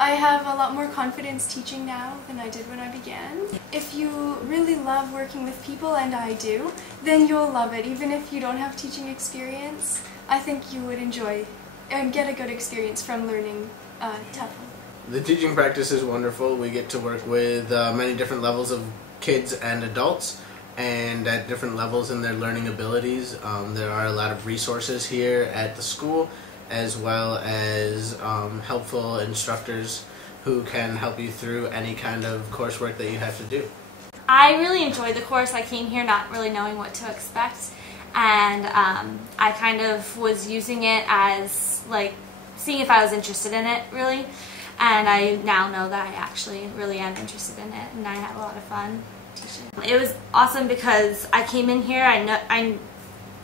I have a lot more confidence teaching now than I did when I began. If you really love working with people, and I do, then you'll love it. Even if you don't have teaching experience, I think you would enjoy and get a good experience from learning TEFL. The teaching practice is wonderful. We get to work with many different levels of kids and adults, and at different levels in their learning abilities. There are a lot of resources here at the school, as well as helpful instructors who can help you through any kind of coursework that you have to do. I really enjoyed the course. I came here not really knowing what to expect, and I kind of was using it as like seeing if I was interested in it really, and I now know that I actually really am interested in it, and I had a lot of fun teaching. It was awesome because I came in here, I'm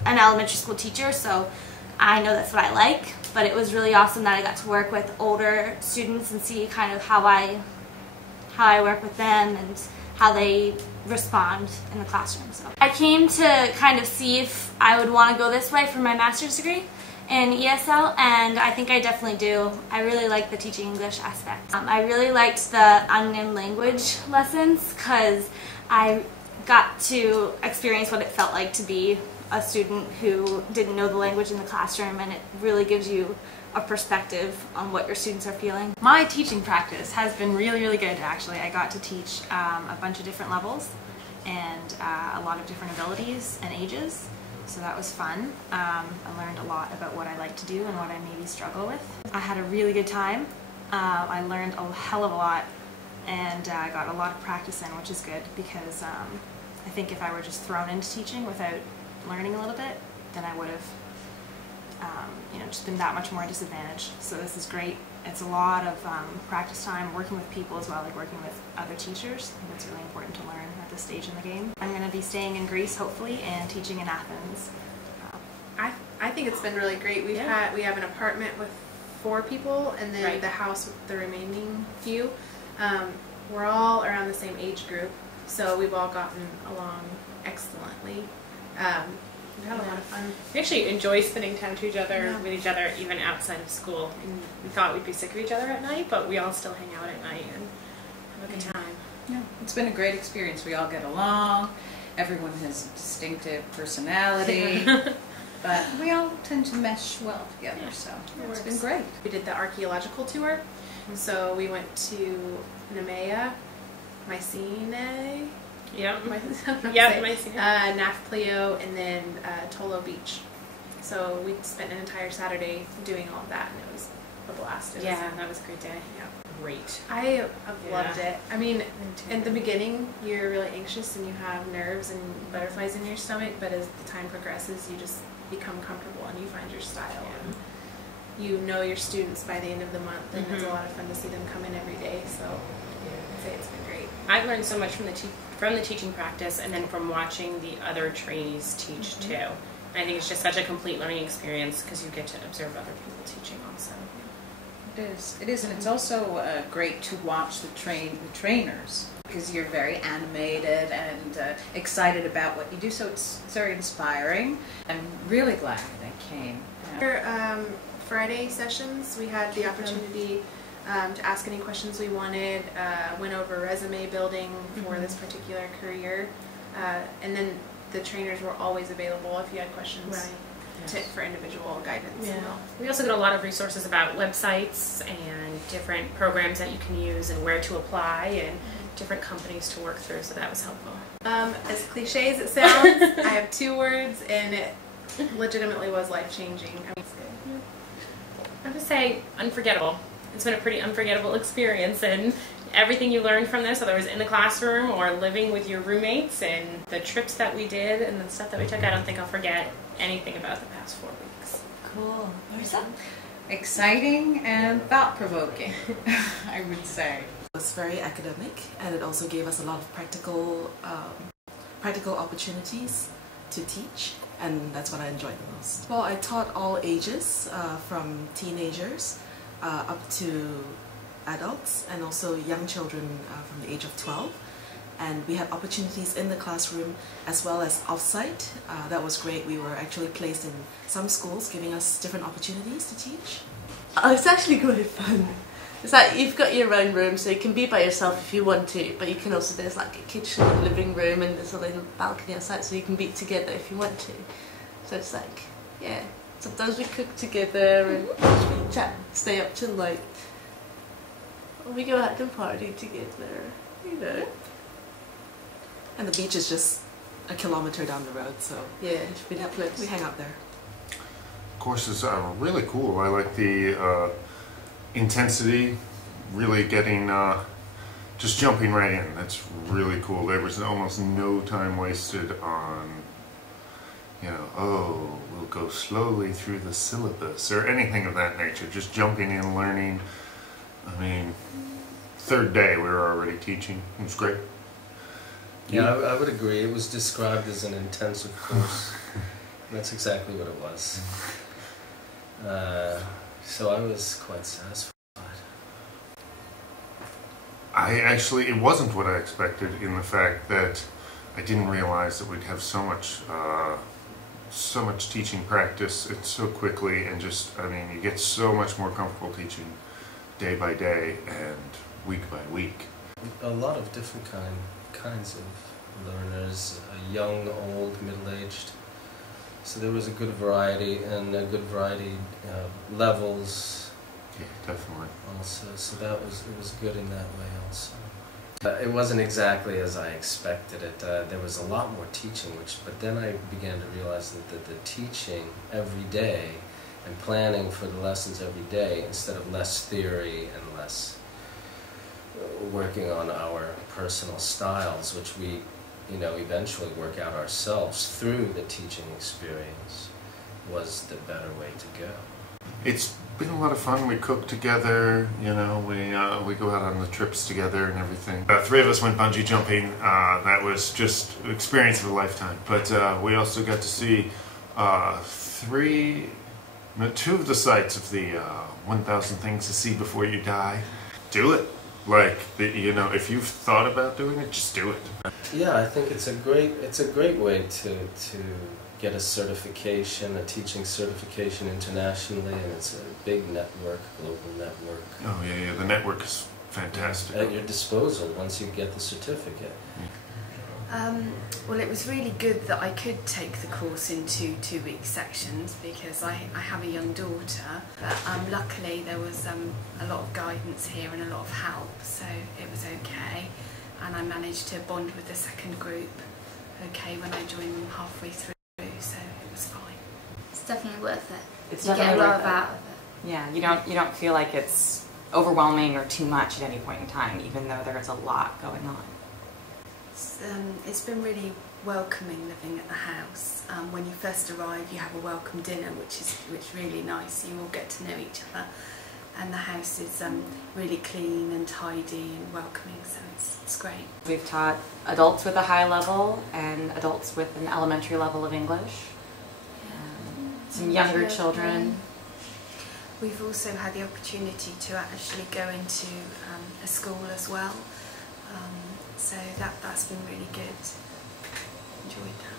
an elementary school teacher, so I know that's what I like, but it was really awesome that I got to work with older students and see kind of how I work with them and how they respond in the classroom. So I came to kind of see if I would want to go this way for my master's degree in ESL, and I think I definitely do. I really like the teaching English aspect. I really liked the unknown language lessons because I got to experience what it felt like to be a student who didn't know the language in the classroom, and it really gives you a perspective on what your students are feeling. My teaching practice has been really good actually. I got to teach a bunch of different levels and a lot of different abilities and ages, so that was fun. I learned a lot about what I like to do and what I maybe struggle with. I had a really good time. I learned a hell of a lot, and I got a lot of practice in, which is good because I think if I were just thrown into teaching without learning a little bit, then I would have just been that much more disadvantaged. So this is great. It's a lot of practice time, working with people as well, like working with other teachers. I think it's really important to learn at this stage in the game. I'm going to be staying in Greece hopefully and teaching in Athens. I think it's been really great. We have an apartment with 4 people, and then the house with the remaining few. We're all around the same age group, so we've all gotten along excellently. We had a lot of fun. We actually enjoy spending time with each other even outside of school. And we thought we'd be sick of each other at night, but we all still hang out at night and have a good time. Yeah, it's been a great experience. We all get along. Everyone has a distinctive personality, but we all tend to mesh well together. So it's been great. We did the archaeological tour, so we went to Nemea, Mycenae. Yep. Nafplio, and then Tolo Beach. So we spent an entire Saturday doing all of that, and it was a blast. That was a great day. Yeah. Great. I loved it. I mean, in the beginning, you're really anxious and you have nerves and butterflies in your stomach, but as the time progresses, you just become comfortable and you find your style. And you know your students by the end of the month, and it's a lot of fun to see them come in every day. So I'd say it's been great. I've learned so much from the teaching practice, and then from watching the other trainees teach too. And I think it's just such a complete learning experience because you get to observe other people teaching also. It is, and it's also great to watch the trainers because you're very animated and excited about what you do. So it's very inspiring. I'm really glad that I came. For Friday sessions, we had the opportunity to ask any questions we wanted, went over resume building for this particular career, and then the trainers were always available if you had questions for individual guidance. Yeah. We also get a lot of resources about websites and different programs that you can use and where to apply and different companies to work through, so that was helpful. As cliche as it sounds, I have 2 words, and it legitimately was life-changing. I mean, it's good. I would say unforgettable. It's been a pretty unforgettable experience, and everything you learned from this, whether it was in the classroom or living with your roommates and the trips that we did and the stuff that we took, I don't think I'll forget anything about the past 4 weeks. Cool. Marissa? Exciting and thought-provoking, I would say. It was very academic, and it also gave us a lot of practical opportunities to teach, and that's what I enjoyed the most. Well, I taught all ages, from teenagers up to adults, and also young children from the age of 12. And we had opportunities in the classroom as well as off-site. That was great. We were actually placed in some schools, giving us different opportunities to teach. It's actually great fun. It's like you've got your own room, so you can be by yourself if you want to, but you can also, there's like a kitchen and living room and there's a little balcony outside, so you can be together if you want to. So it's like, yeah, sometimes we cook together and we chat, stay up till late. Or we go out and party together, you know. And the beach is just a kilometre down the road, so yeah, it's really close. we hang out there. Courses are really cool. I like the intensity, really getting, just jumping right in. That's really cool. There was almost no time wasted on, you know, oh, we'll go slowly through the syllabus or anything of that nature. Just jumping in, learning. I mean, third day we were already teaching. It was great. Yeah, I would agree. It was described as an intensive course. That's exactly what it was. So I was quite satisfied. It wasn't what I expected, in the fact that I didn't realize that we'd have so much teaching practice so quickly, and just, I mean, you get so much more comfortable teaching day by day and week by week. A lot of different kinds of learners, young, old, middle-aged. So there was a good variety, and a good variety levels. Yeah, definitely. Also, so it was good in that way also. It wasn't exactly as I expected it. There was a lot more teaching, but then I began to realize that the teaching every day and planning for the lessons every day, instead of less theory and less working on our personal styles, which we, you know, eventually work out ourselves through the teaching experience, was the better way to go. It's been a lot of fun. We cook together, you know, we go out on the trips together and everything. Three of us went bungee jumping. That was just an experience of a lifetime. But we also got to see two of the sites of the 1,000 Things to See Before You Die. Do it. Like, you know, if you've thought about doing it, just do it. Yeah, I think it's a great way to get a certification, a teaching certification internationally, and it's a big network, global network. Oh yeah, the network is fantastic. At your disposal once you get the certificate. Well, it was really good that I could take the course into 2-week sections, because I have a young daughter, but luckily there was a lot of guidance here and a lot of help, so it was okay, and I managed to bond with the second group okay when I joined them halfway through, so it was fine. It's definitely worth it. It's you definitely get a lot worth it. out of it. Yeah, you don't feel like it's overwhelming or too much at any point in time, even though there is a lot going on. It's been really welcoming living at the house. When you first arrive, you have a welcome dinner, which is really nice. You all get to know each other, and the house is really clean and tidy and welcoming, so it's great. We've taught adults with a high level and adults with an elementary level of English. Some younger children. We've also had the opportunity to actually go into a school as well. So that's been really good. Enjoyed that.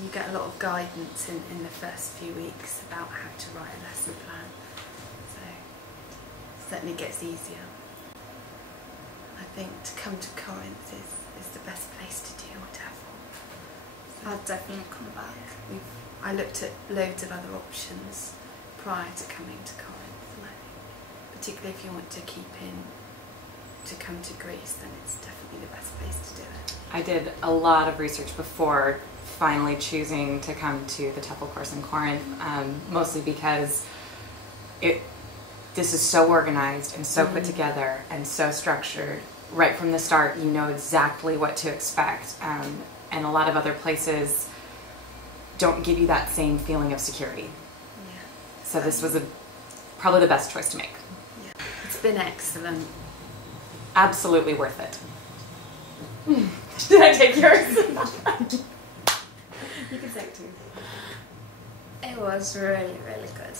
You get a lot of guidance in the first few weeks about how to write a lesson plan. So it certainly gets easier. I think to come to Corinth is the best place to do TEFL. So I'll definitely come back. I looked at loads of other options prior to coming to Corinth, and I think particularly if you want to come to Greece, then it's definitely the best place to do it. I did a lot of research before finally choosing to come to the TEFL course in Corinth, mostly because this is so organized and so put together and so structured. Right from the start, you know exactly what to expect, and a lot of other places don't give you that same feeling of security. Yeah. So this was probably the best choice to make. Yeah. It's been excellent. Absolutely worth it. Did I take yours? You can say it too. It was really, really good.